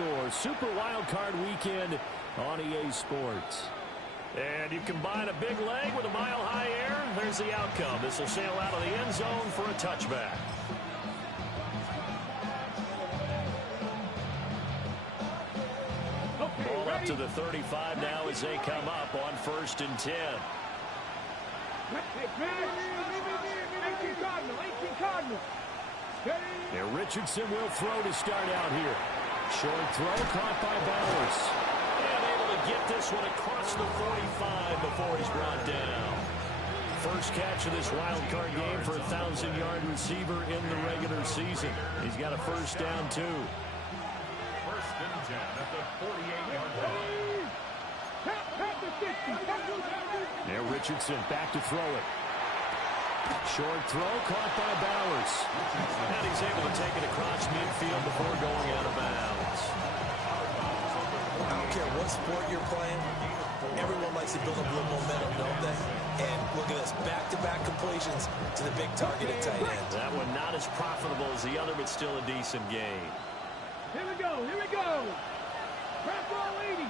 store. Super Wildcard Weekend on EA Sports. And you combine a big leg with a mile-high air. There's the outcome. This will sail out of the end zone for a touchback. Ball up to the 35 now as they come up on 1st and 10. Now Richardson will throw to start out here. Short throw caught by Bowers. And able to get this one across the 45 before he's brought down. First catch of this wild card game for a 1,000-yard receiver in the regular season. He's got a first down, too. 1st and 10 at the 48-yard line. Now Richardson back to throw it. Short throw caught by Bowers. And he's able to take it across midfield before going out of bounds. I don't care what sport you're playing. Everyone likes to build up a little momentum, don't they? And look at this, back-to-back completions to the big targeted tight end. That one not as profitable as the other, but still a decent game. Here we go, here we go. Press all 80.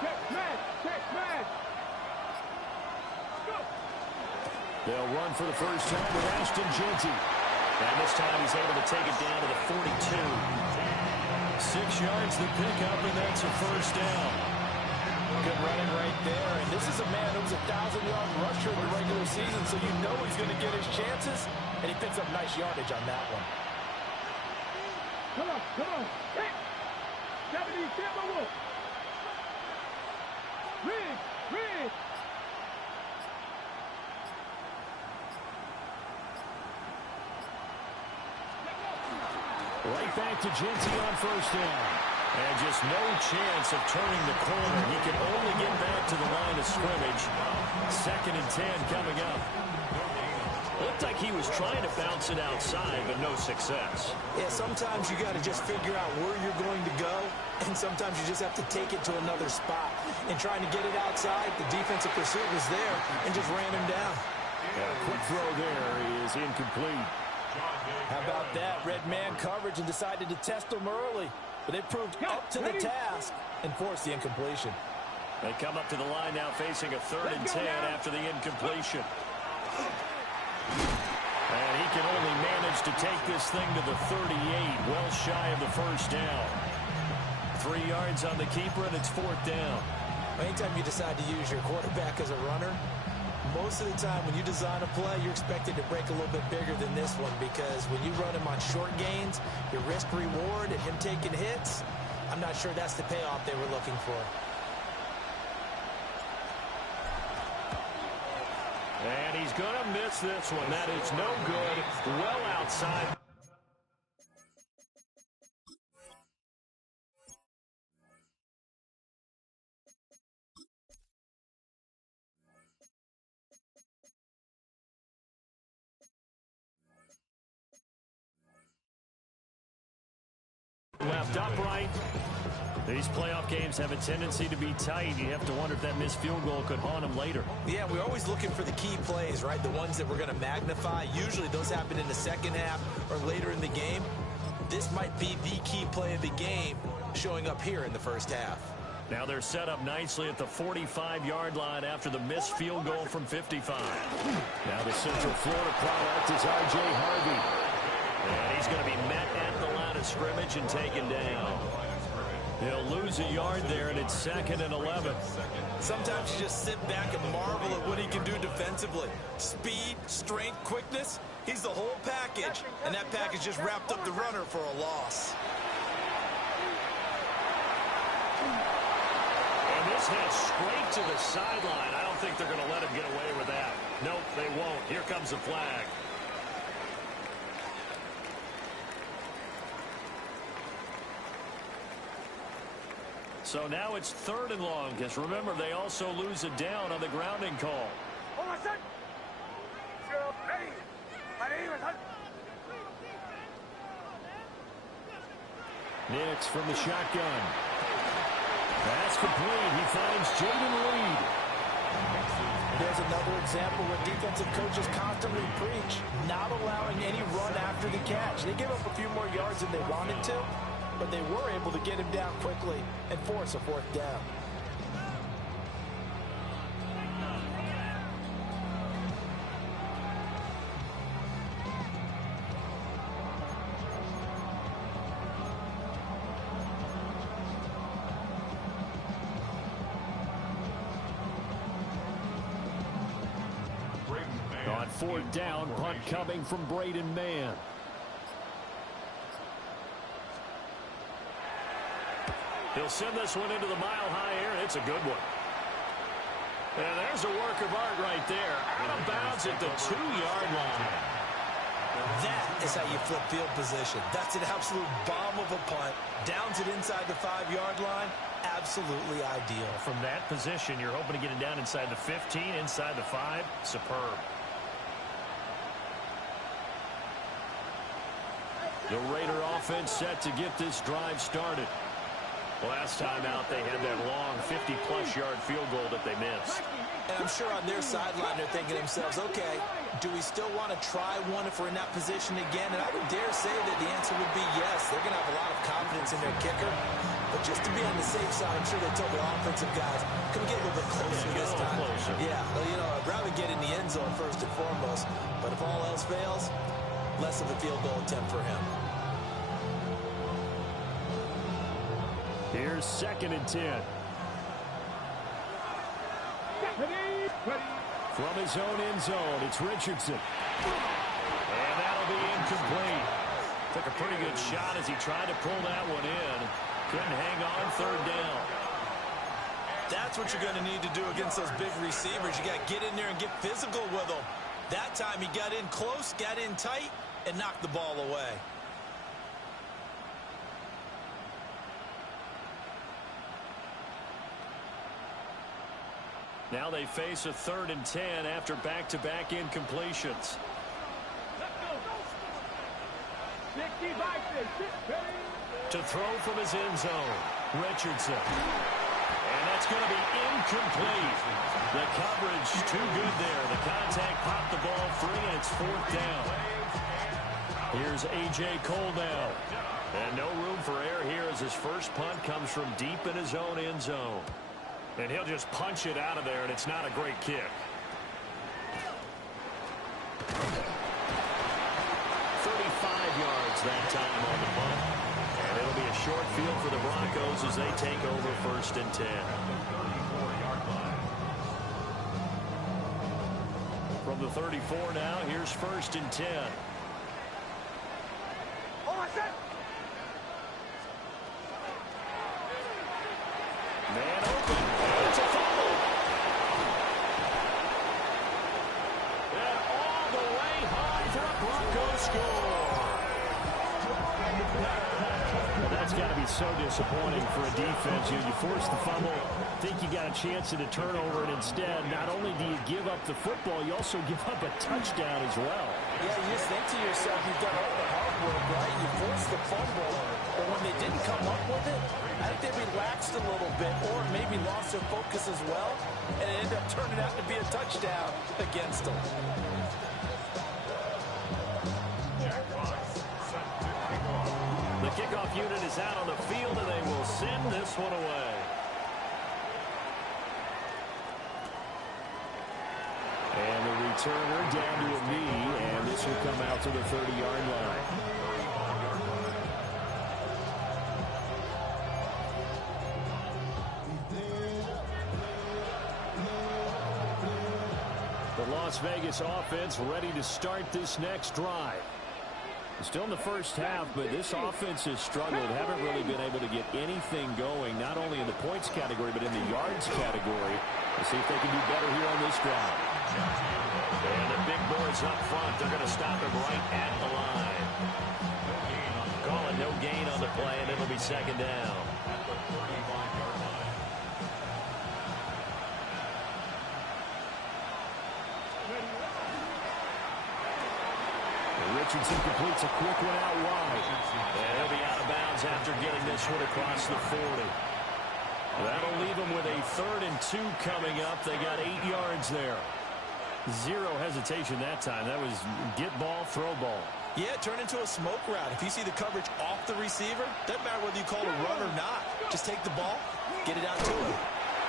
Check match. Go. They'll run for the first time with Ashton Jeanty. And this time he's able to take it down to the 42. 6 yards the pickup, and that's a first down. Good running right there. And this is a man who was a 1,000-yard rusher in the regular season, so you know he's going to get his chances. And he picks up nice yardage on that one. Come on. Hey! 70, Wolf. Ridge. Right back to Jeanty on first down. And just no chance of turning the corner. He can only get back to the line of scrimmage. 2nd and 10 coming up. Looked like he was trying to bounce it outside, but no success. Yeah, sometimes you got to just figure out where you're going to go, and sometimes you just have to take it to another spot. And trying to get it outside, the defensive pursuit was there and just ran him down. A quick throw there is incomplete. How about that? Red man coverage and decided to test him early. But they proved up to the task and forced the incompletion. They come up to the line now facing a 3rd and 10 after the incompletion. And he can only manage to take this thing to the 38, well shy of the first down. 3 yards on the keeper, and it's 4th down. Anytime you decide to use your quarterback as a runner, most of the time when you design a play, you're expected to break a little bit bigger than this one, because when you run him on short gains, your risk-reward and him taking hits, I'm not sure that's the payoff they were looking for. And he's going to miss this one. That is no good. Well outside. Left upright. These playoff games have a tendency to be tight. You have to wonder if that missed field goal could haunt them later. Yeah, we're always looking for the key plays, right? The ones that we're going to magnify. Usually those happen in the second half or later in the game. This might be the key play of the game showing up here in the first half. Now they're set up nicely at the 45-yard line after the missed field goal from 55. Now the Central Florida product is R.J. Harvey. And he's going to be met at the line of scrimmage and taken down. He'll lose a yard there, and it's 2nd and 11. Sometimes you just sit back and marvel at what he can do defensively. Speed, strength, quickness, he's the whole package. And that package just wrapped up the runner for a loss. And this heads straight to the sideline. I don't think they're going to let him get away with that. Nope, they won't. Here comes the flag. So now it's 3rd and long, because remember, they also lose a down on the grounding call. Nix from the shotgun. That's complete. He finds Jaden Reed. There's another example where defensive coaches constantly preach, not allowing any run after the catch. They gave up a few more yards than they wanted to, but they were able to get him down quickly and force a fourth down. On fourth down, punt coming from Braden Mann. He'll send this one into the mile-high air, and it's a good one. And there's a work of art right there. Out of bounds at the 2-yard line. That is how you flip field position. That's an absolute bomb of a punt. Downs it inside the 5-yard line. Absolutely ideal. From that position, you're hoping to get it down inside the 15, inside the 5. Superb. The Raider offense set to get this drive started. Last time out, they had that long 50-plus yard field goal that they missed. And I'm sure on their sideline they're thinking to themselves, okay, do we still want to try one if we're in that position again? And I would dare say that the answer would be yes. They're going to have a lot of confidence in their kicker. But just to be on the safe side, I'm sure they told their offensive guys, can we get a little bit closer this time? Yeah, well, you know, I'd rather get in the end zone first and foremost. But if all else fails, less of a field goal attempt for him. Here's 2nd and 10. From his own end zone, it's Richardson. And that'll be incomplete. Took a pretty good shot as he tried to pull that one in. Couldn't hang on 3rd down. That's what you're going to need to do against those big receivers. You got to get in there and get physical with them. That time he got in close, got in tight, and knocked the ball away. Now they face a 3rd and 10 after back-to-back incompletions. To throw from his end zone, Richardson. And that's going to be incomplete. The coverage too good there. The contact popped the ball free, and it's 4th down. Here's A.J. Cole now. And no room for error here as his first punt comes from deep in his own end zone. And he'll just punch it out of there, and it's not a great kick. 35 yards that time on the punt. And it'll be a short field for the Broncos as they take over 1st and 10. From the 34 now, here's 1st and 10. Man open. It's a fumble. And all the way home for a Broncos score. That's got to be so disappointing for a defense. You force the fumble, think you got a chance at a turnover, and instead, not only do you give up the football, you also give up a touchdown as well. Yeah, you just think to yourself, you've done all the hard work, right? You forced the fumble, but when they didn't come up with it, I think they relaxed a little bit or maybe lost their focus as well, and it ended up turning out to be a touchdown against them. The kickoff unit is out on the field, and they will send this one away. And the returner down to a knee, and this will come out to the 30-yard line. The Las Vegas offense ready to start this next drive. Still in the first half, but this offense has struggled. Haven't really been able to get anything going, not only in the points category, but in the yards category. We'll see if they can do better here on this drive. And the big boys up front, they're going to stop him right at the line. Call it no gain on the play, and it'll be 2nd down. Richardson completes a quick one out wide. And he'll be out of bounds after getting this one across the 40. That'll leave them with a 3rd and 2 coming up. They got 8 yards there. Zero hesitation that time. That was get ball, throw ball. Yeah, turn into a smoke route. If you see the coverage off the receiver, doesn't matter whether you call a run or not. Just take the ball, get it out to him.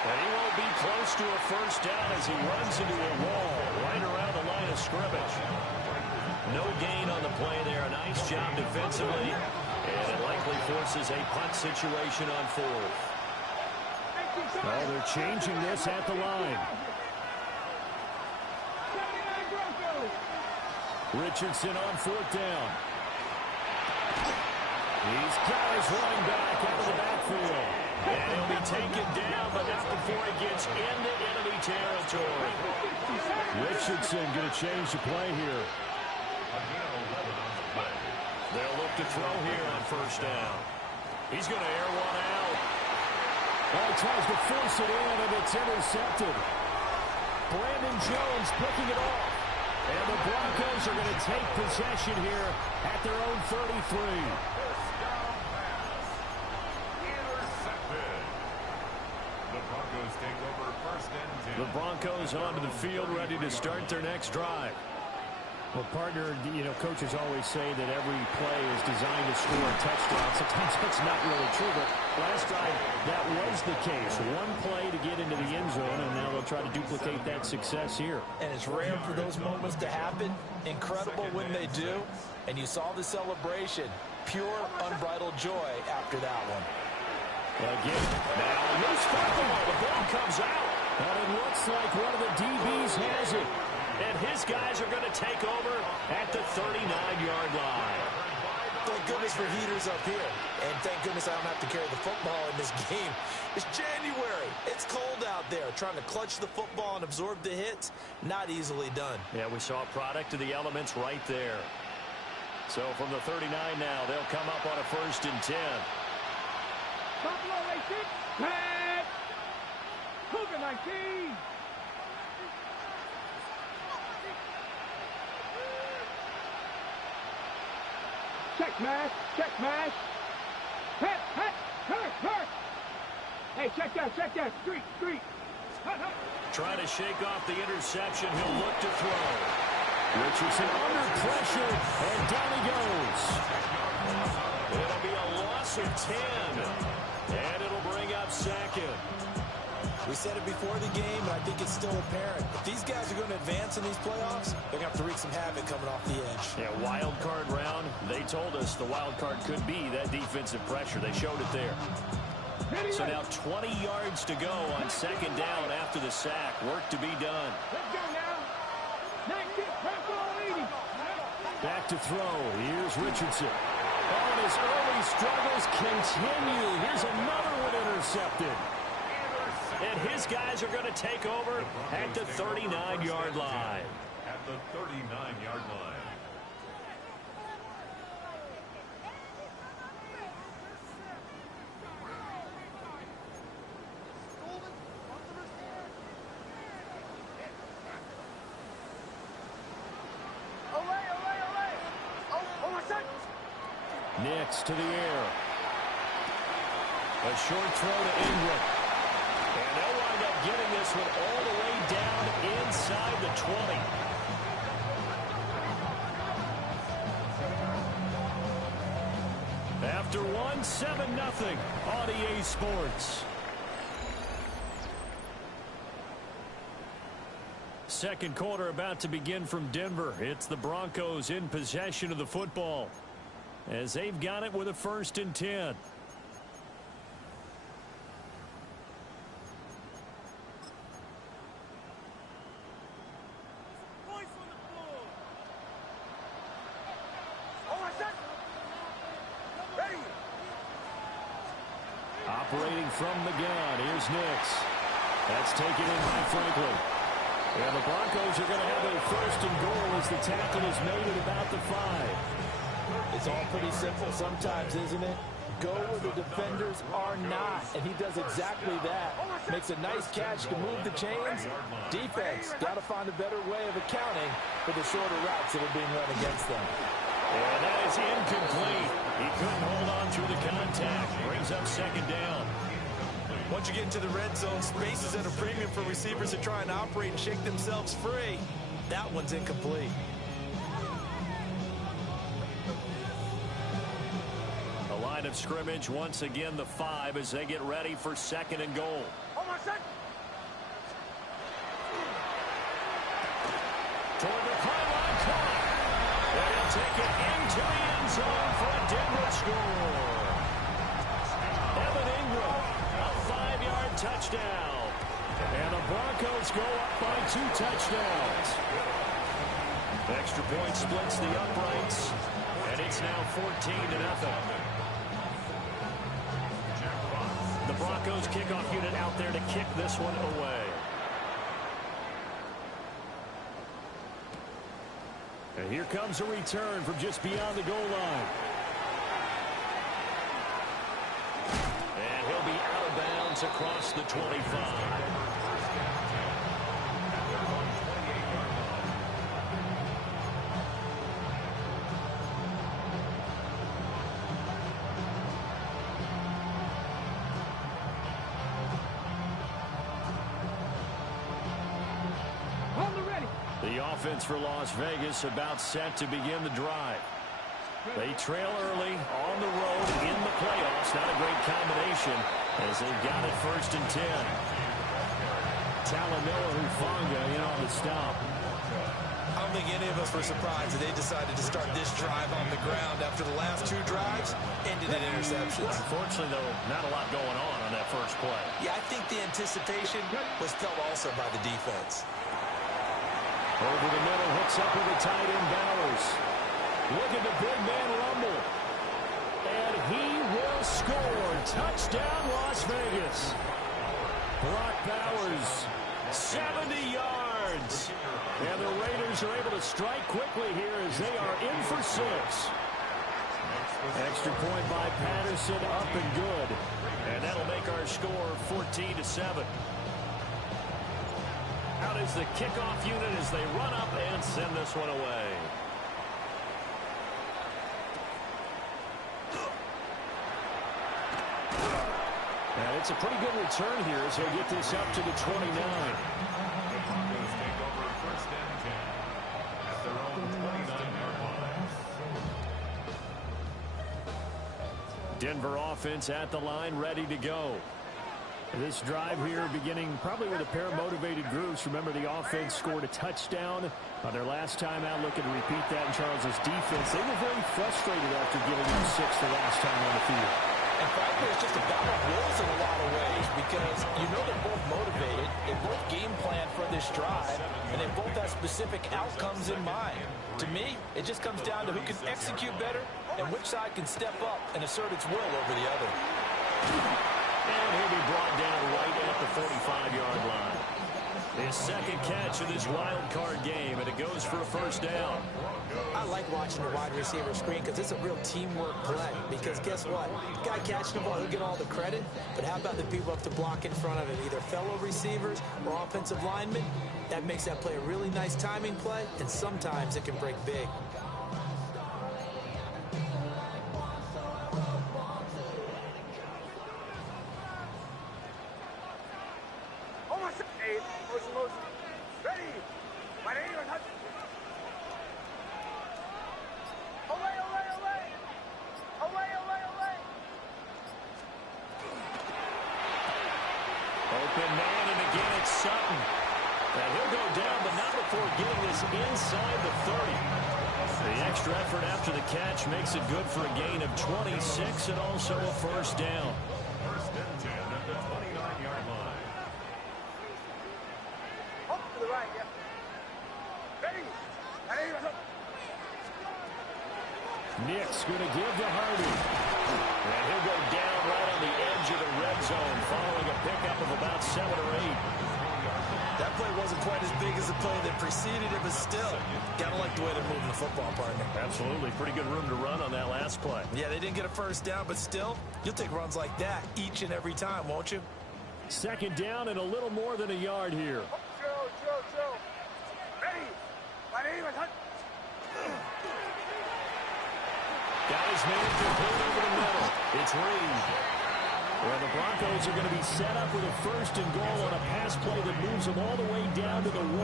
And he won't be close to a first down as he runs into a wall right around the line of scrimmage. No gain on the play there. A nice job defensively. And it likely forces a punt situation on 4th. Well, they're changing this at the line. Richardson on 4th down. He's got his running back out of the backfield. And he'll be taken down, but not before he gets into enemy territory. Richardson going to change the play here. They'll look to throw here on 1st down. He's going to air one out. He tries to force it in, and it's intercepted. Brandon Jones picking it off. And the Broncos are going to take possession here at their own 33. The Broncos onto the field, ready to start their next drive. Well, partner, coaches always say that every play is designed to score a touchdown. Sometimes that's not really true, but last drive, that was the case. One play to get into the end zone, and now they'll try to duplicate that success here. And it's rare for those moments to happen. Incredible when they do. And you saw the celebration. Pure, unbridled joy after that one. Again, now loose football. The ball comes out. And it looks like one of the DBs has it. And his guys are going to take over at the 39-yard line. Thank goodness for heaters up here. And thank goodness I don't have to carry the football in this game. It's January. It's cold out there. Trying to clutch the football and absorb the hits, not easily done. Yeah, we saw a product of the elements right there. So from the 39 now, they'll come up on a 1st and 10. Buffalo 86. Pat. Cougar 19. Check mash. Check mash. Hit. Hit. Hurt. Hurt. Hey, check that. Street. Hut. Trying to shake off the interception. He'll look to throw. Richardson under pressure, and down he goes. It'll be a loss of 10. And it'll bring up 2nd. We said it before the game, and I think it's still apparent. If these guys are going to advance in these playoffs, they're going to have to wreak some havoc coming off the edge. Yeah, wild card round. They told us the wild card could be that defensive pressure. They showed it there. So now 20 yards to go on 2nd down after the sack. Work to be done. Let's go now. 19. Press all 80. Back to throw. Here's Richardson. Oh, and his early struggles continue. Here's another one intercepted. And his guys are going to take over at the 39-yard line. At the 39-yard line. Next to the air. A short throw to Ingram. And they'll wind up getting this one all the way down inside the 20. After one, 7-0 on EA Sports. Second quarter about to begin from Denver. It's the Broncos in possession of the football as they've got it with a 1st and 10. Operating from the gun, here's Nix. That's taken in by Franklin. And the Broncos are going to have a 1st and goal as the tackle is made at about the 5. It's all pretty simple sometimes, isn't it? Go where the defenders are not, and he does exactly that. Makes a nice catch to move the chains. Defense, got to find a better way of accounting for the shorter routes that are being run against them. And that is incomplete. He couldn't hold on through the contact. Brings up 2nd down. Once you get into the red zone, space is at a premium for receivers to try and operate and shake themselves free. That one's incomplete. The line of scrimmage, once again, the 5 as they get ready for 2nd and goal. Toward the pylon, caught. And he'll take it into the end zone for a Denver score. Evan Ingram, a 5-yard touchdown. And the Broncos go up by 2 touchdowns. Extra point splits the uprights, and it's now 14-0. The Broncos kickoff unit out there to kick this one away. And here comes a return from just beyond the goal line. And he'll be out of bounds across the 25. Offense for Las Vegas about set to begin the drive. They trail early on the road in the playoffs. Not a great combination as they've got it 1st and 10. Talanoa Hufanga in on the stop. I don't think any of us were surprised that they decided to start this drive on the ground after the last 2 drives ended in interceptions. Unfortunately, though, not a lot going on that first play. Yeah, I think the anticipation was felt also by the defense. Over the middle, hooks up with the tight end Bowers. Look at the big man rumble. And he will score. Touchdown, Las Vegas. Brock Bowers, 70 yards. And the Raiders are able to strike quickly here as they are in for 6. Extra point by Patterson, up and good. And that'll make our score 14-7. Out is the kickoff unit as they run up and send this one away. And it's a pretty good return here as they get this up to the 29. Broncos take over 1st and 10 at their own 29-yard line. Denver offense at the line, ready to go. This drive here beginning probably with a pair of motivated groups. Remember, the offense scored a touchdown on their last time out. Looking to repeat that in Charles's defense. They were very frustrated after giving them 6 the last time on the field. And frankly, it's just a battle of wills in a lot of ways because you know they're both motivated. They both game plan for this drive, and they both have specific outcomes in mind. To me, it just comes down to who can execute better and which side can step up and assert its will over the other. And he'll be brought down right at the 45-yard line. His 2nd catch of this wild card game, and it goes for a 1st down. I like watching the wide receiver screen because it's a real teamwork play. Because guess what? The guy catching the ball, he'll get all the credit. But how about the people up to block in front of him, either fellow receivers or offensive linemen? That makes that play a really nice timing play, and sometimes it can break big. Open man, and again it's Sutton. And he'll go down, but not before getting this inside the 30. The extra effort after the catch makes it good for a gain of 26 and also a 1st down. 1st and 10 at the 29-yard line. Up to the right, yeah. Ready? Nick's going to give to Hardy. And he'll go down right on the edge of the red zone following a pickup of about 7 or 8. That play wasn't quite as big as the play that preceded it, but still, gotta like the way they're moving the football, partner. Absolutely. Pretty good room to run on that last play. Yeah, they didn't get a 1st down, but still, you'll take runs like that each and every time, won't you? 2nd down and a little more than a yard here. Joe. Ready? My name is Hunt. Got his man complete over the middle. It's Reed. Well, the Broncos are going to be set up with a first and goal on a pass play that moves them all the way down to the 1.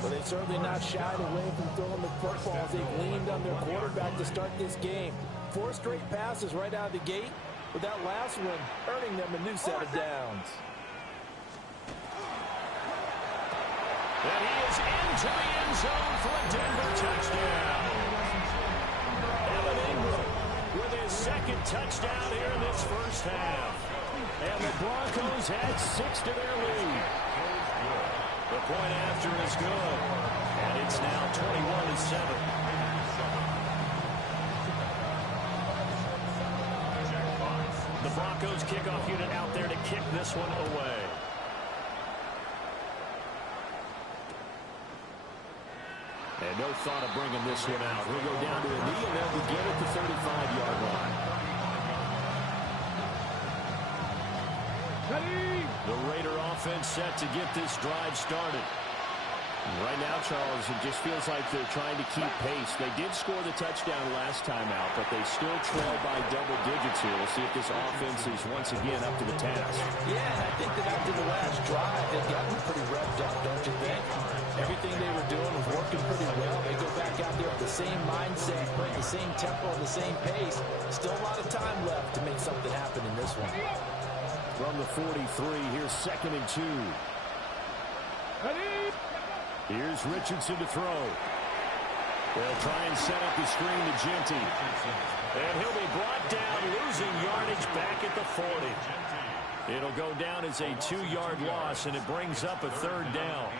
Well, they've certainly not shied away from throwing the footballs. They've leaned on their quarterback to start this game. 4 straight passes right out of the gate, with that last one earning them a new set of downs. And he is into the end zone for a Denver touchdown. Evan Ingram with his second touchdown here in this first half. And the Broncos add 6 to their lead. The point after is good. And it's now 21-7. The Broncos kickoff unit out there to kick this one away. And no thought of bringing this one out. He'll go down to a knee, and they'll begin at the 35-yard line. The Raider offense set to get this drive started. Right now, Charles, it just feels like they're trying to keep pace. They did score the touchdown last time out, but they still trail by double digits here. We'll see if this offense is once again up to the task. Yeah, and I think that after the last drive, they've gotten pretty revved up, don't you think? Everything they were doing was working pretty well. They go back out there with the same mindset, the same tempo, and the same pace. Still a lot of time left to make something happen in this one. From the 43, here's 2nd and 2. Here's Richardson to throw. They'll try and set up the screen to Genty. And he'll be brought down, losing yardage back at the 40. It'll go down as a 2-yard loss, and it brings up a 3rd down.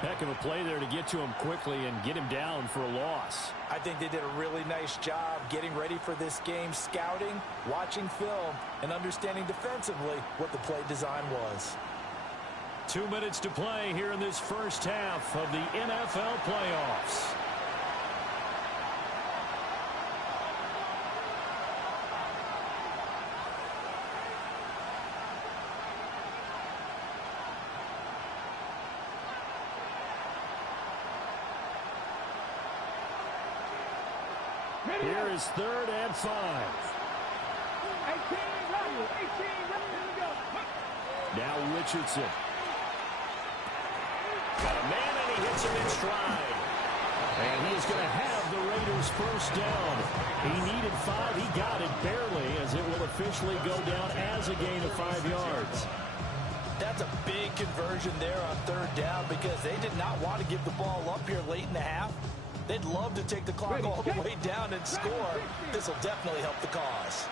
Heck of a play there to get to him quickly and get him down for a loss. I think they did a really nice job getting ready for this game, scouting, watching film, and understanding defensively what the play design was. 2 minutes to play here in this first half of the NFL playoffs. Here is 3rd and 5. 18, Now Richardson. Got a man, and he hits him in stride. And he is going to have the Raiders first down. He needed 5. He got it barely, as it will officially go down as a gain of 5 yards. That's a big conversion there on 3rd down because they did not want to give the ball up here late in the half. They'd love to take the clock all the way down and score. This will definitely help the cause.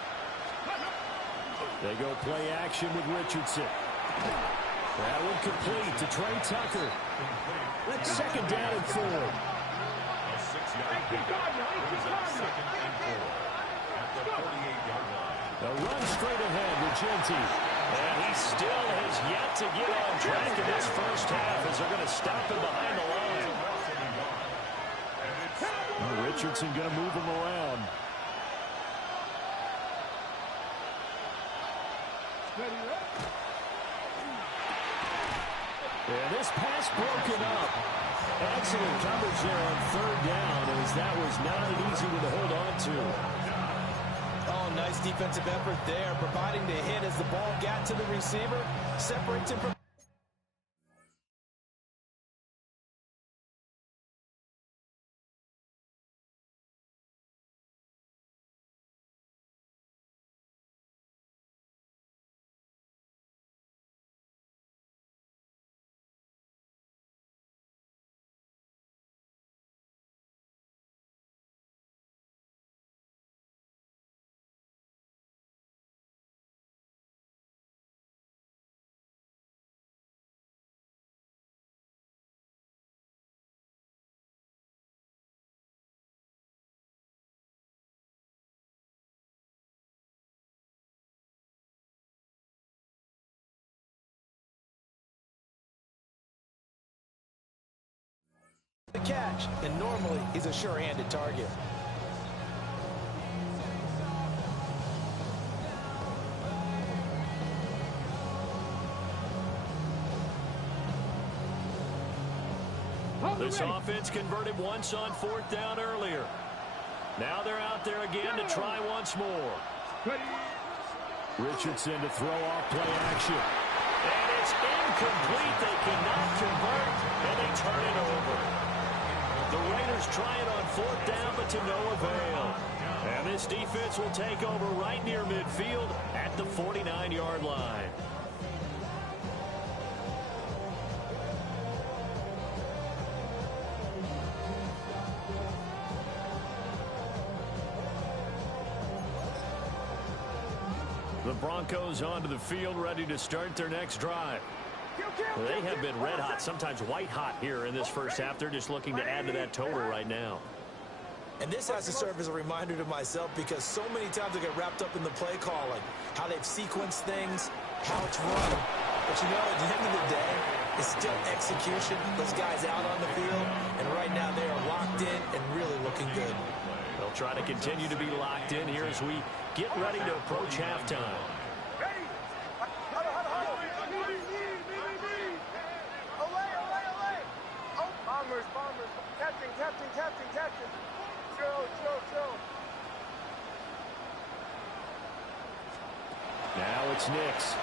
They go play action with Richardson. That one complete to Trey Tucker. 2nd down and 4. A run straight ahead with Genty. And he still has yet to get on track in this first half as they're going to stop him behind the line. Richardson going to move him around. And this pass broken up. Excellent coverage there on 3rd down, as that was not an easy one to hold on to. Oh, nice defensive effort there, providing the hit as the ball got to the receiver, separates him from... the catch, and normally he's a sure-handed target. This offense converted once on 4th down earlier. Now they're out there again to try once more. Richardson to throw off play action. And it's incomplete. They cannot convert, and they turn it over. The Raiders trying on fourth down, but to no avail. And this defense will take over right near midfield at the 49-yard line. The Broncos onto the field, ready to start their next drive. They have been red hot, sometimes white hot here in this first half. They're just looking to add to that total right now. And this has to serve as a reminder to myself because so many times I get wrapped up in the play calling, how they've sequenced things, how it's run. But you know, at the end of the day, it's still execution. Those guys out on the field, and right now they are locked in and really looking good. They'll try to continue to be locked in here as we get ready to approach halftime. Catching. Chill. Now it's Nix.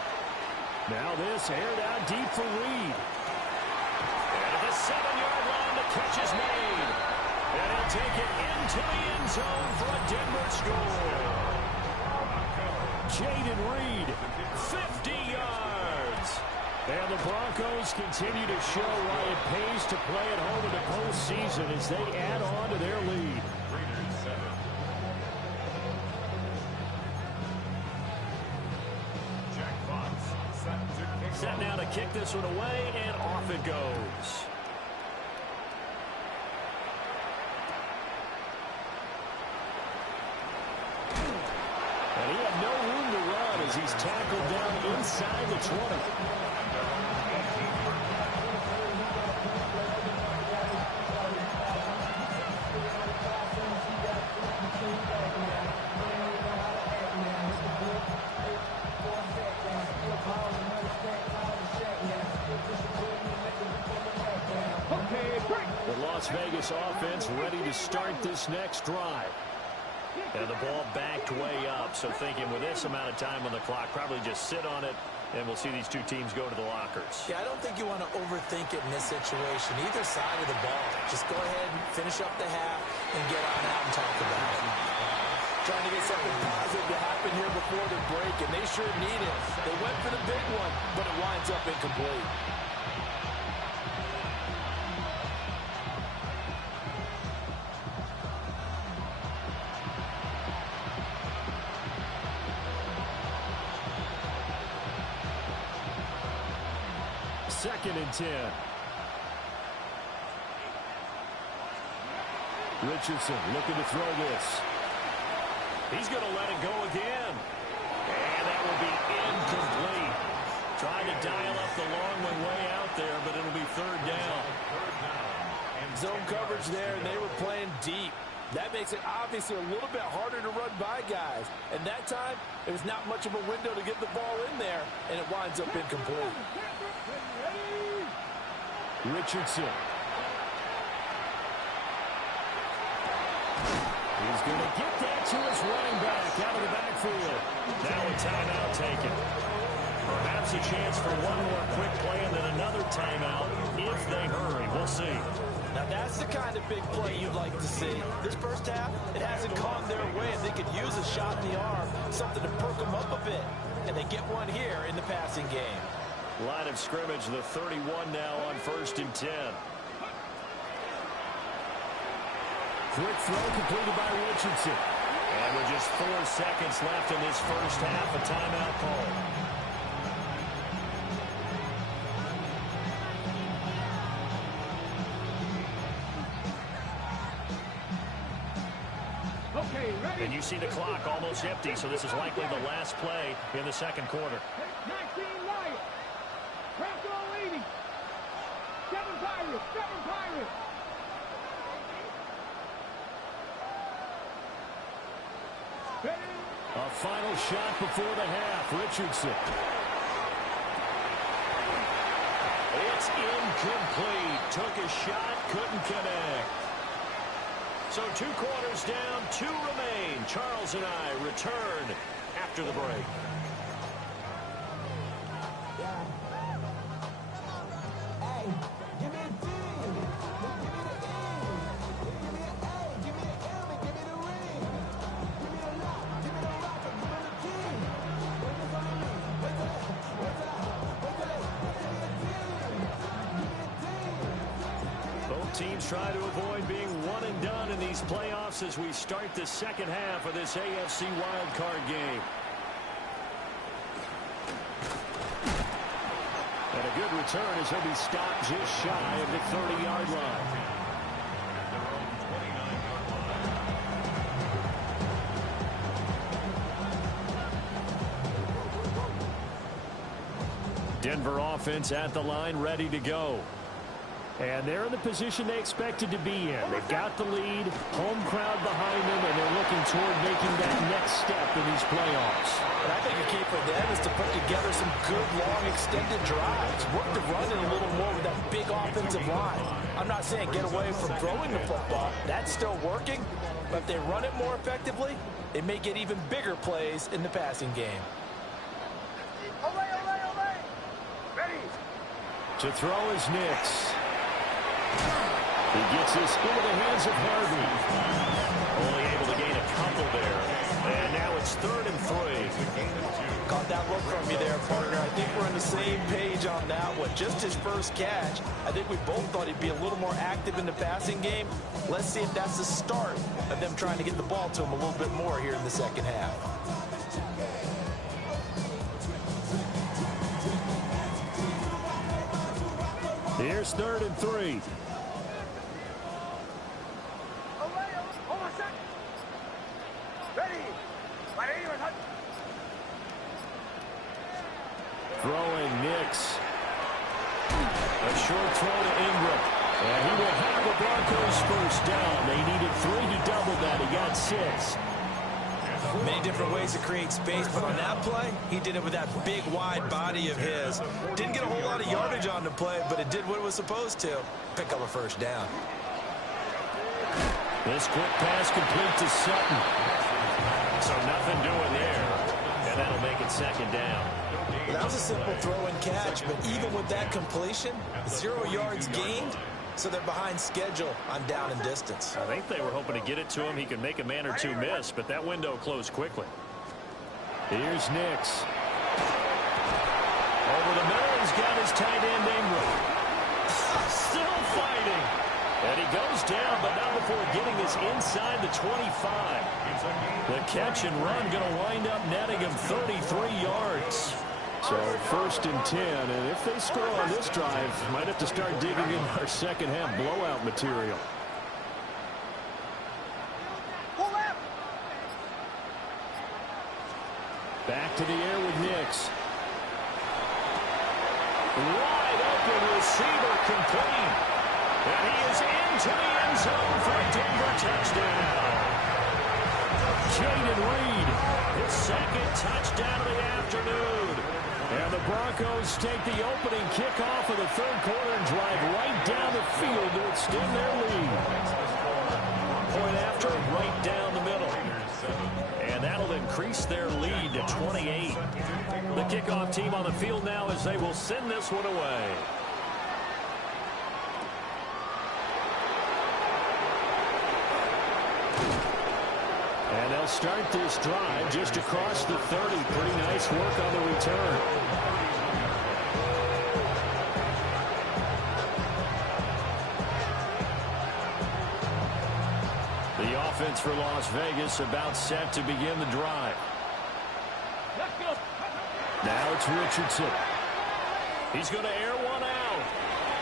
Now this aired out deep for Reed. And at the 7-yard line, the catch is made. And he'll take it into the end zone for a Denver score. Jaden Reed, 50 yards. And the Broncos continue to show why it pays to play at home in the postseason as they add on to their lead. Set now to kick this one away, and off it goes. And he had no room to run as he's tackled down inside the 20. The Las Vegas offense ready to start this next drive. And the ball backed way up, so thinking with this amount of time on the clock, probably just sit on it, and we'll see these two teams go to the lockers. Yeah, I don't think you want to overthink it in this situation. Either side of the ball. Just go ahead and finish up the half and get on out and talk about it. Trying to get something positive to happen here before the break, and they sure need it. They went for the big one, but it winds up incomplete. Second and 10. Richardson looking to throw this. He's going to let it go again. And that will be incomplete. Trying to dial up the long one way out there, but it'll be third down. Zone coverage there, and they were playing deep. That makes it obviously a little bit harder to run by guys. And that time, it was not much of a window to get the ball in there, and it winds up incomplete. Richardson. He's going to get that to his running back out of the backfield. Now a timeout taken. Perhaps a chance for one more quick play and then another timeout if they hurry. We'll see. Now that's the kind of big play you'd like to see. This first half, it hasn't gone their way, and they could use a shot in the arm, something to perk them up a bit. And they get one here in the passing game. Line of scrimmage, the 31 now on 1st and 10. Quick throw completed by Richardson. And with just 4 seconds left in this first half, a timeout call. Okay, ready? And you see the clock almost empty, so this is likely the last play in the second quarter. 19 Lions. Bronco leading. 7 Pirates. A final shot before the half. Richardson. It's incomplete. Took a shot, couldn't connect. So 2 quarters down, 2 remain. Charles and I return after the break. try to avoid being one and done in these playoffs as we start the second half of this AFC wildcard game. And a good return as he'll be stopped just shy of the 30-yard line. Denver offense at the line, ready to go. And they're in the position they expected to be in. They've got the lead, home crowd behind them, and they're looking toward making that next step in these playoffs. And I think the key for them is to put together some good, long, extended drives. Work the run in a little more with that big offensive line. I'm not saying get away from throwing the football. That's still working. But if they run it more effectively, they may get even bigger plays in the passing game. To throw is Nix. He gets this into the hands of Harvey. Only able to gain a couple there. And now it's 3rd and 3. Caught that look from you there, partner. I think we're on the same page on that one. Just his first catch. I think we both thought he'd be a little more active in the passing game. Let's see if that's the start of them trying to get the ball to him a little bit more here in the second half. Here's 3rd and 3. Throwing Nix. A short throw to Ingram. And he will have the Broncos first down. They needed 3. He doubled that. He got 6. Many different ways to create space, but on that play, he did it with that big, wide body of his. Didn't get a whole lot of yardage on the play, but it did what it was supposed to. Pick up a first down. This quick pass complete to Sutton. So nothing doing there. And that'll make it 2nd down. Well, that was a simple throw and catch, but even with that completion, 0 yards gained. So they're behind schedule on down and distance. I think they were hoping to get it to him. He could make a man or two miss, but that window closed quickly. Here's Nix. Over the middle, he's got his tight end Ingram. Still fighting. And he goes down, but not before getting this inside the 25. The catch and run going to wind up netting him 33 yards. So 1st and 10, and if they score on this drive, might have to start digging in our second half blowout material. Back to the air with Nix. Wide open receiver complete. And he is into the end zone for a Denver touchdown. Jaden Reed, his 2nd touchdown of the afternoon. And the Broncos take the opening kickoff of the 3rd quarter and drive right down the field to extend their lead. Point after, right down the middle. And that'll increase their lead to 28. The kickoff team on the field now as they will send this one away. And they'll start this drive just across the 30. Pretty nice work on the return. The offense for Las Vegas about set to begin the drive. Now it's Richardson. He's going to air one out.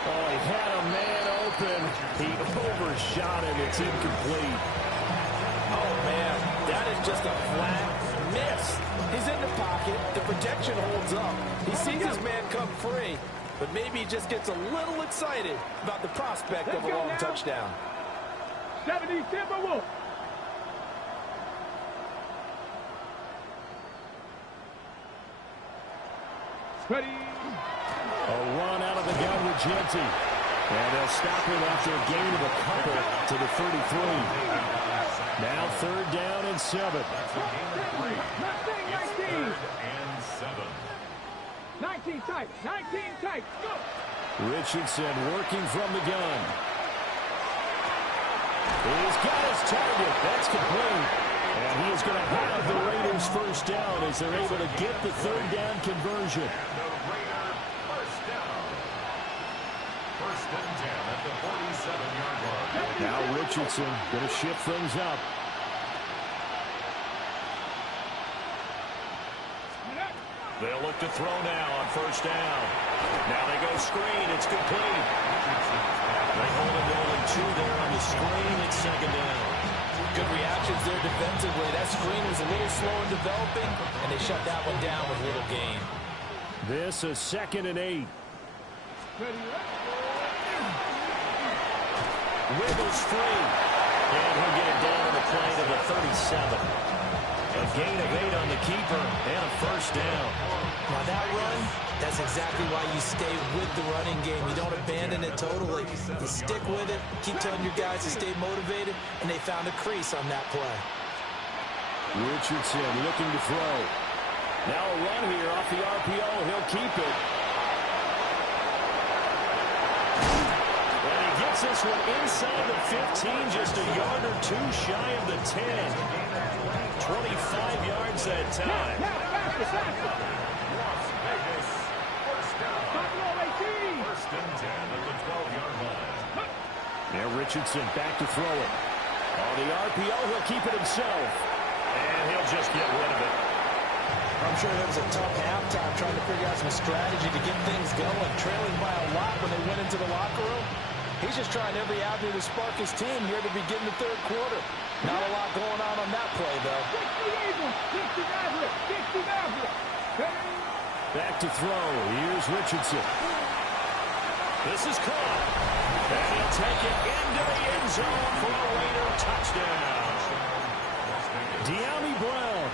Oh, he had a man open. He overshot it. It's incomplete. Oh, man, that is just a flat miss. He's in the pocket. The protection holds up. He sees his man come free, but maybe he just gets a little excited about the prospect of a long touchdown. 70 Timberwolves. Ready. A run out of the gun with Genty. And they'll stop him after a gain of a couple to the 33. Now 3rd down and 7. 19 tight. 19 tight. Go. Richardson working from the gun. He's got his target. That's complete. And he is going to have the Raiders first down as they're able to get the 3rd down conversion. First and 10 at the 47-yard line. Now Richardson going to shift things up. They'll look to throw now on first down. Now they go screen. It's complete. They hold it to only 2 there on the screen. It's second down. Good reactions there defensively. That screen was a little slow in developing, and they shut that one down with little gain. This is 2nd and 8. Wiggles free. And he'll get it down on the play to the 37. A gain of 8 on the keeper and a first down. Now that run, that's exactly why you stay with the running game. You don't abandon it totally. You stick with it, keep telling your guys to stay motivated, and they found a crease on that play. Richardson looking to throw. Now a run here off the RPO. He'll keep it. And he gets this one inside the 15, just a yard or 2 shy of the 10. 25 yards that time. Las Vegas. First down. First and 10 at the 12-yard line. Now Richardson back to throw it. On the RPO, he'll keep it himself. And he'll just get rid of it. I'm sure that was a tough halftime trying to figure out some strategy to get things going. Trailing by a lot when they went into the locker room. He's just trying every avenue to spark his team here to begin the third quarter. Not a lot going on that play, though. Back to throw. Here's Richardson. This is caught. And he'll take it into the end zone for a Raider touchdown. De'Ami Brown.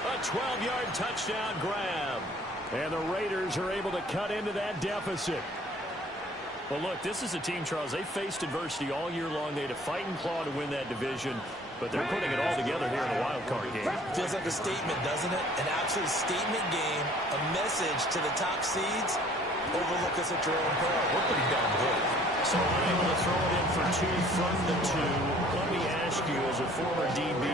A 12-yard touchdown grab. And the Raiders are able to cut into that deficit. Well, look, this is a team, Charles. They faced adversity all year long. They had to fight and claw to win that division, but they're putting it all together here in the Wildcard game. Feels like a statement, doesn't it? An absolute statement game, a message to the top seeds. Overlook us at your own peril. We're pretty darn good. So unable to throw it in for 2 from the 2. Let me ask you, as a former DB,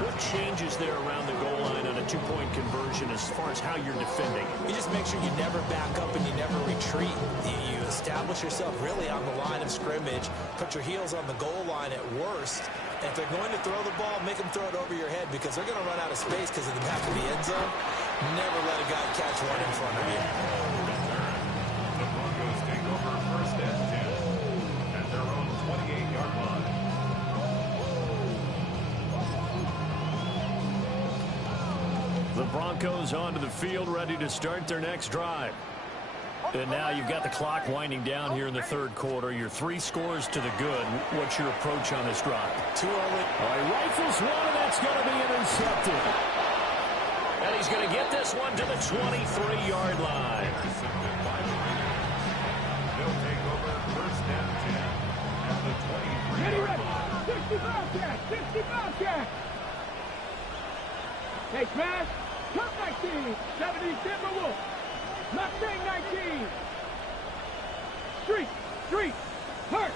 what changes there around the goal line on a 2-point conversion as far as how you're defending? You just make sure you never back up and you never retreat. You establish yourself really on the line of scrimmage, put your heels on the goal line at worst. And if they're going to throw the ball, make them throw it over your head because they're going to run out of space because of the back of the end zone. Never let a guy catch one in front of you. The Broncos take over first and 10 at their own 28-yard line. The Broncos onto the field, ready to start their next drive. And now you've got the clock winding down here in the third quarter. Your 3 scores to the good. What's your approach on this drive? Too early. All right, rifles one, and that's going to be intercepted. And he's going to get this one to the 23-yard line. They'll take over first and 10 at the 23-yard line. 60 Bobcat. Hey, smash. Cut 19. 70 Timberwolf. Mustang 19. Street. Hurt.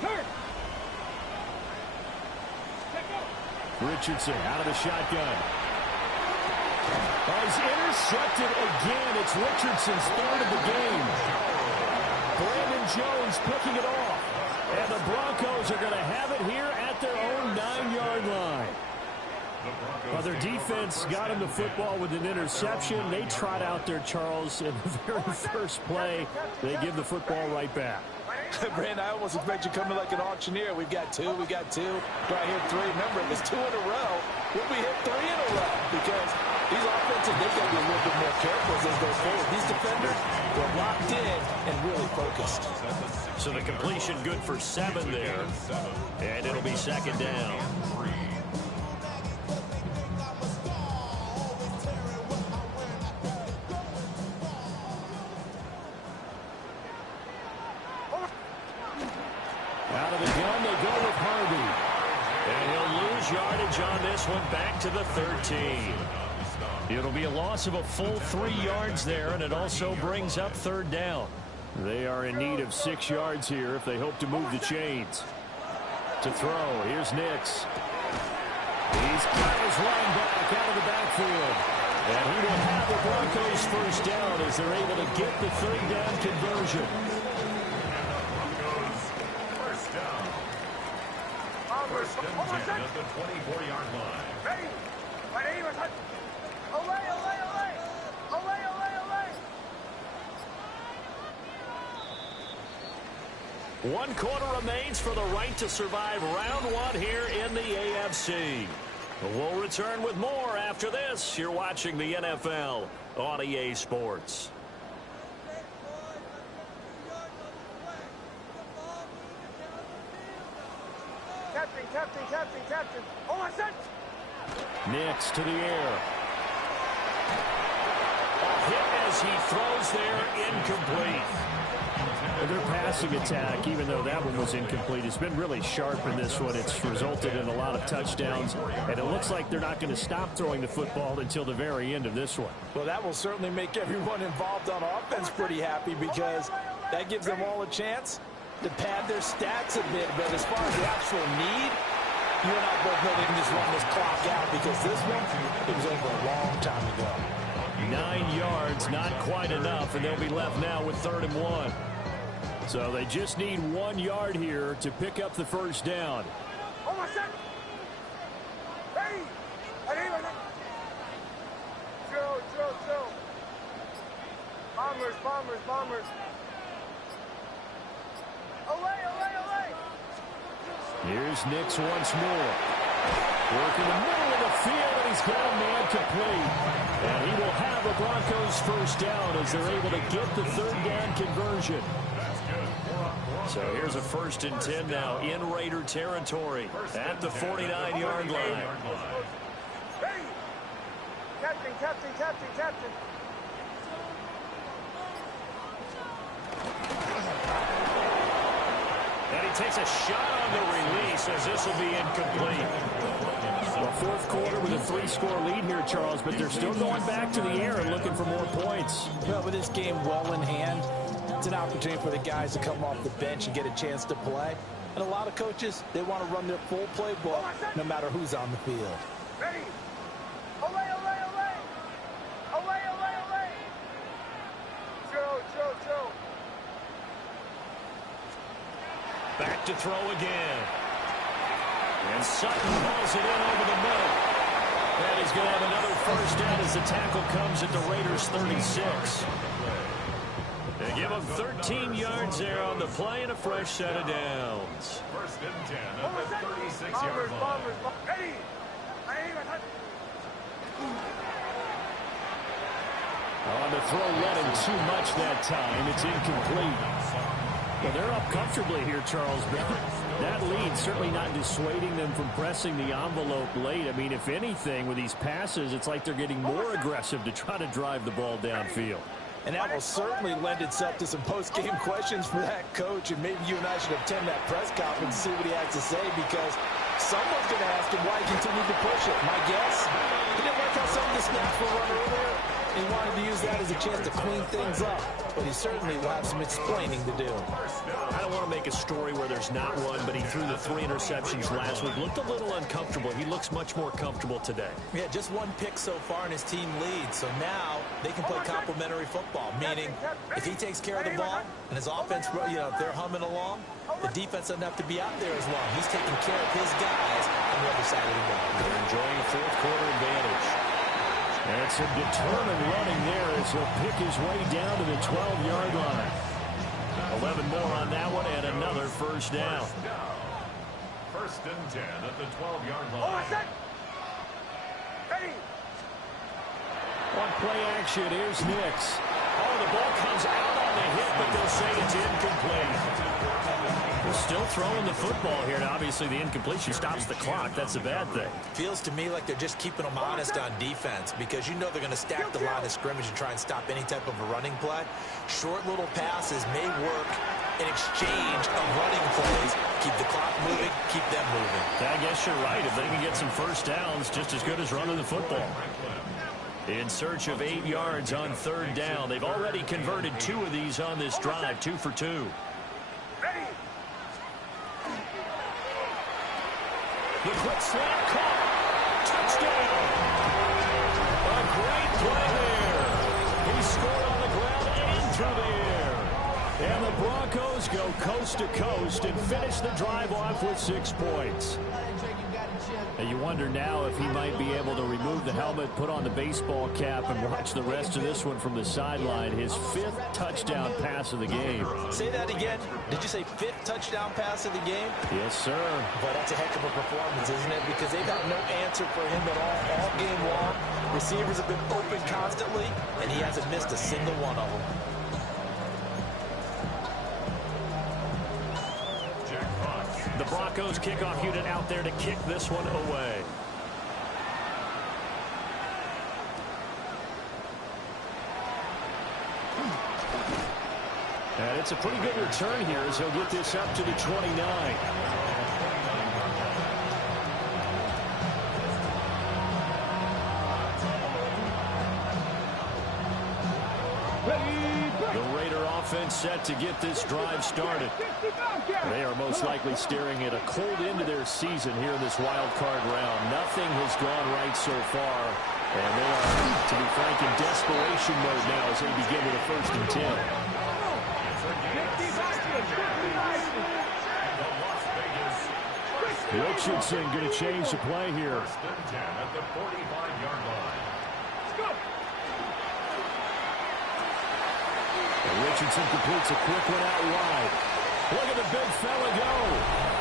Richardson out of the shotgun. Oh, he's intercepted again. It's Richardson's 3rd of the game. Brandon Jones picking it off. And the Broncos are going to have it here at their own 9-yard line. Well, their defense got him the football with an interception. They trot out there, Charles, in the very first play. They give the football right back. Brandon, I almost expect you coming like an auctioneer. We've got 2. Do I hear 3? Remember, it was 2 in a row. Will we hit 3 in a row? Because these offenses, they've got to be a little bit more careful as they go forward. These defenders were locked in and really focused. So the completion good for 7 there. And it'll be second down. Out of the gun, they go with Harvey. And he'll lose yardage on this one, back to the 13. It'll be a loss of a full 3 yards there, and it also brings up 3rd down. They are in need of 6 yards here if they hope to move the chains. To throw, here's Nix. He's got his running back out of the backfield. And he will have the Broncos first down as they're able to get the 3rd down conversion. Broncos the 24-yard line. Ready? Ready? Olay, olay, olay! Olay, olay, olay! 1 quarter remains for the right to survive round 1 here in the AFC. We'll return with more after this. You're watching the NFL on EA Sports. Captain. Oh, my son! Nix to the air. A hit as he throws there, incomplete. Their passing attack, even though that one was incomplete, has been really sharp in this one. It's resulted in a lot of touchdowns, and it looks like they're not going to stop throwing the football until the very end of this one. Well, that will certainly make everyone involved on offense pretty happy because that gives them all a chance to pad their stats a bit. But as far as the actual need, you and I both know they can just run this clock out because this one, it was over a long time ago. 9 yards, not quite enough, and they'll be left now with 3rd and 1. So they just need 1 yard here to pick up the first down. Oh, my son! Ready? Ready? Drill. Bombers. Olay! Here's Nix once more. Work in the middle of the field, and he's got a man complete. And he will have a Broncos first down as they're able to get the 3rd down conversion. So here's a 1st and 10 now in Raider territory at the 49-yard line. Ready? Captain. And he takes a shot on the release as this will be incomplete. Well, 4th quarter with a 3-score lead here, Charles, but they're still going back to the air and looking for more points. Well, with this game well in hand, it's an opportunity for the guys to come off the bench and get a chance to play. And a lot of coaches, they want to run their full playbook no matter who's on the field. Ready? Olay! Drill. Back to throw again. And Sutton hauls it in over the middle. And he's going to have another first down as the tackle comes at the Raiders' 36. They give him 13 yards there on the play and a fresh set of downs. 1st and 10 at the 36-yard line. Ready? On the throw, running too much that time. It's incomplete. Well, they're up comfortably here, Charles. That lead certainly not dissuading them from pressing the envelope late. I mean, if anything, with these passes, it's like they're getting more aggressive to try to drive the ball downfield. And that will certainly lend itself to some post-game questions for that coach. And maybe you and I should attend that press conference and see what he has to say, because someone's going to ask him why he continued to push it. My guess, he didn't like how some of the snaps were run earlier. He wanted to use that as a chance to clean things up. But he certainly will have some explaining to do. I don't want to make a story where there's not one, but he threw the 3 interceptions last week. Looked a little uncomfortable. He looks much more comfortable today. Yeah, just 1 pick so far and his team leads. So now they can play complementary football, meaning if he takes care of the ball and his offense, if they're humming along, the defense doesn't have to be out there as long. He's taking care of his guys on the other side of the ball. They're enjoying a 4th quarter advantage. And some determined running there as he'll pick his way down to the 12-yard line. 11 more on that one and another first down. 1st and 10 at the 12-yard line. Oh, my son! Ready? On play action, here's Nix. Oh, the ball comes out on the hit, but they'll say it's incomplete. They're still throwing the football here, and obviously the incompletion stops the clock. That's a bad thing. Feels to me like they're just keeping them honest on defense, because you know they're going to stack the line of scrimmage and try and stop any type of a running play. Short little passes may work in exchange of running plays. Keep the clock moving, keep them moving. I guess you're right. If they can get some first downs, just as good as running the football. In search of 8 yards on 3rd down. They've already converted 2 of these on this drive, 2 for 2. Ready? The quick slant caught. Touchdown. A great play there. He scored on the ground and through the air. And the Broncos go coast to coast and finish the drive off with 6 points. And you wonder now if he might be able to remove the helmet, put on the baseball cap, and watch the rest of this one from the sideline. His 5th touchdown pass of the game. Say that again. Did you say 5th touchdown pass of the game? Yes, sir. But that's a heck of a performance, isn't it? Because they've got no answer for him at all game long. Receivers have been open constantly, and he hasn't missed a single one of them. The Broncos kickoff unit out there to kick this one away. And it's a pretty good return here as he'll get this up to the 29. The Raider offense set to get this drive started. They are most likely staring at a cold end to their season here in this wild card round. Nothing has gone right so far, and they are, to be frank, in desperation mode now as they begin with a 1st and 10. Richardson going to change the play here. 1st and 10 at the 45-yard line. And Richardson completes a quick one out wide. Look at the big fella go.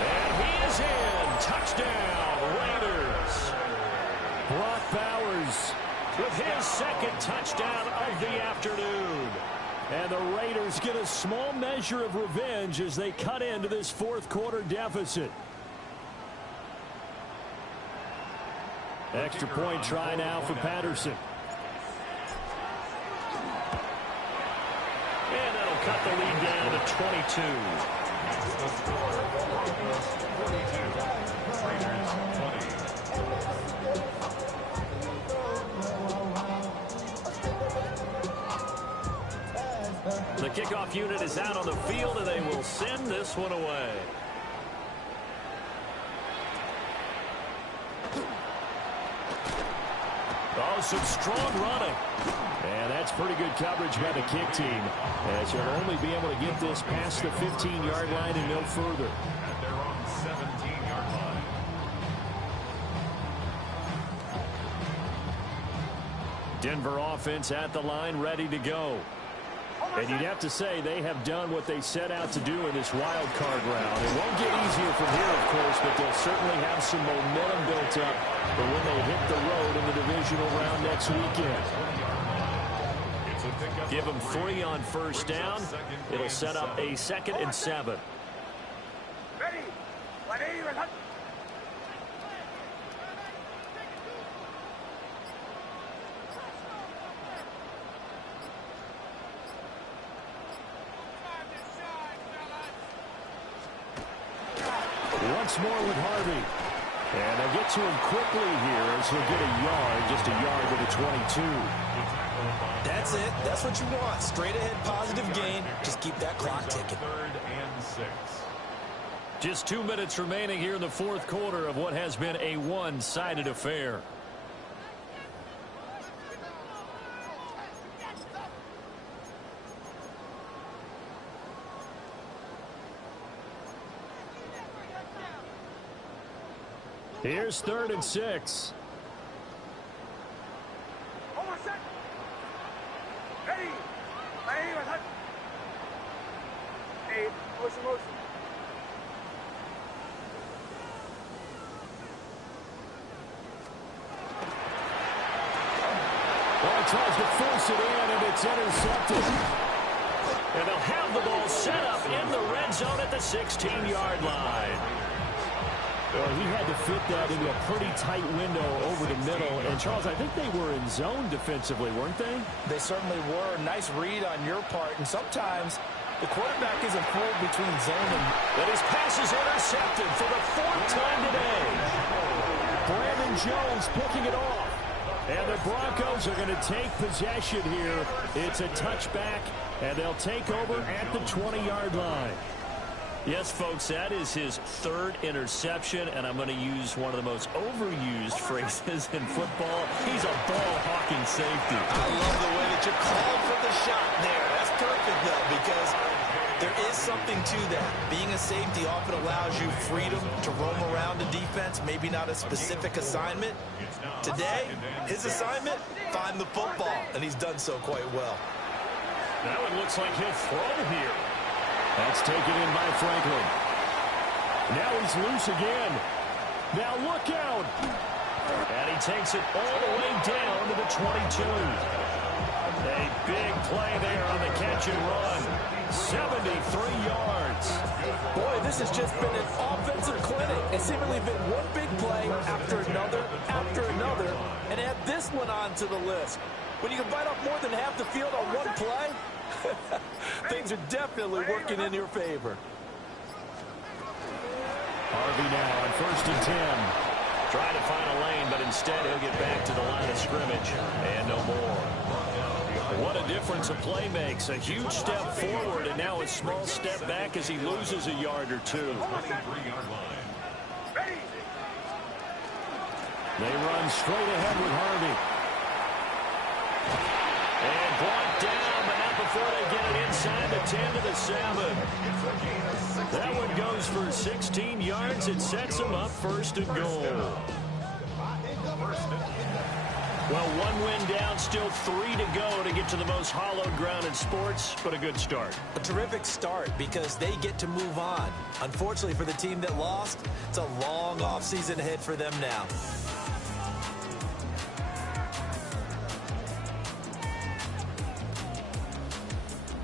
And he is in. Touchdown, Raiders. Brock Bowers With his 2nd touchdown of the afternoon. And the Raiders get a small measure of revenge as they cut into this 4th quarter deficit. Extra point try now for Patterson. And that'll cut the lead down to 22. The score, Broncos 42, Raiders 20. The kickoff unit is out on the field, and they will send this one away. Oh, some strong running. And that's pretty good coverage by the kick team, as you'll only be able to get this past the 15-yard line and no further. At their own 17-yard line. Denver offense at the line, ready to go. And you'd have to say they have done what they set out to do in this wild card round. It won't get easier from here, of course, but they'll certainly have some momentum built up for when they hit the road in the divisional round next weekend. Give them 3 on 1st down. It'll set up a 2nd and 7. Ready. Once more with Harvey. And they'll get to him quickly here as he'll get a yard, just a yard to the 22. That's it. That's what you want. Straight ahead positive gain. Just keep that clock ticking. 3rd and 6. Just 2 minutes remaining here in the 4th quarter of what has been a one-sided affair. Here's 3rd and 6. Ready. Hey, motion. Well, he tries to force it in, and it's intercepted. And they'll have the ball set up in the red zone at the 16-yard line. Well, he had to fit that into a pretty tight window over the middle. And, Charles, I think they were in zone defensively, weren't they? They certainly were. Nice read on your part. And sometimes the quarterback isn't fooled between zone and... But his pass is intercepted for the 4th time today. Brandon Jones picking it off. And the Broncos are going to take possession here. It's a touchback, and they'll take over at the 20-yard line. Yes, folks, that is his 3rd interception, and I'm going to use one of the most overused phrases in football. He's a ball-hawking safety. I love the way that you're calling for the shot there. That's perfect, though, because There is something to that. Being a safety often allows you freedom to roam around the defense, maybe not a specific assignment. Today, his assignment, find the football, and he's done so quite well. That one looks like he'll throw here. That's taken in by Franklin. Now he's loose again. Now look out. And he takes it all the way down to the 22. A big play there on the catch and run. 73 yards. Boy, this has just been an offensive clinic. It's seemingly been one big play after another, and add this one onto the list. When you can bite off more than half the field on one play, things are definitely working in your favor. Harvey now on 1st and 10. Trying to find a lane, but instead he'll get back to the line of scrimmage. And no more. What a difference a play makes. A huge step forward and now a small step back as he loses a yard or two. They run straight ahead with Harvey. And brought down, but not before they get it inside the 10 to the 7. That one goes for 16 yards. It sets them up 1st and goal. Well, one win down, still 3 to go to get to the most hallowed ground in sports, but a good start. A terrific start because they get to move on. Unfortunately for the team that lost, it's a long offseason ahead for them now.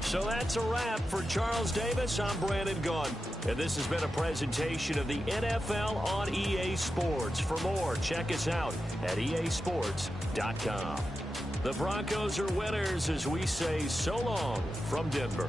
So that's a wrap for Charles Davis. I'm Brandon Gaughan, and this has been a presentation of the NFL on EA Sports. For more, check us out at easports.com. The Broncos are winners as we say so long from Denver.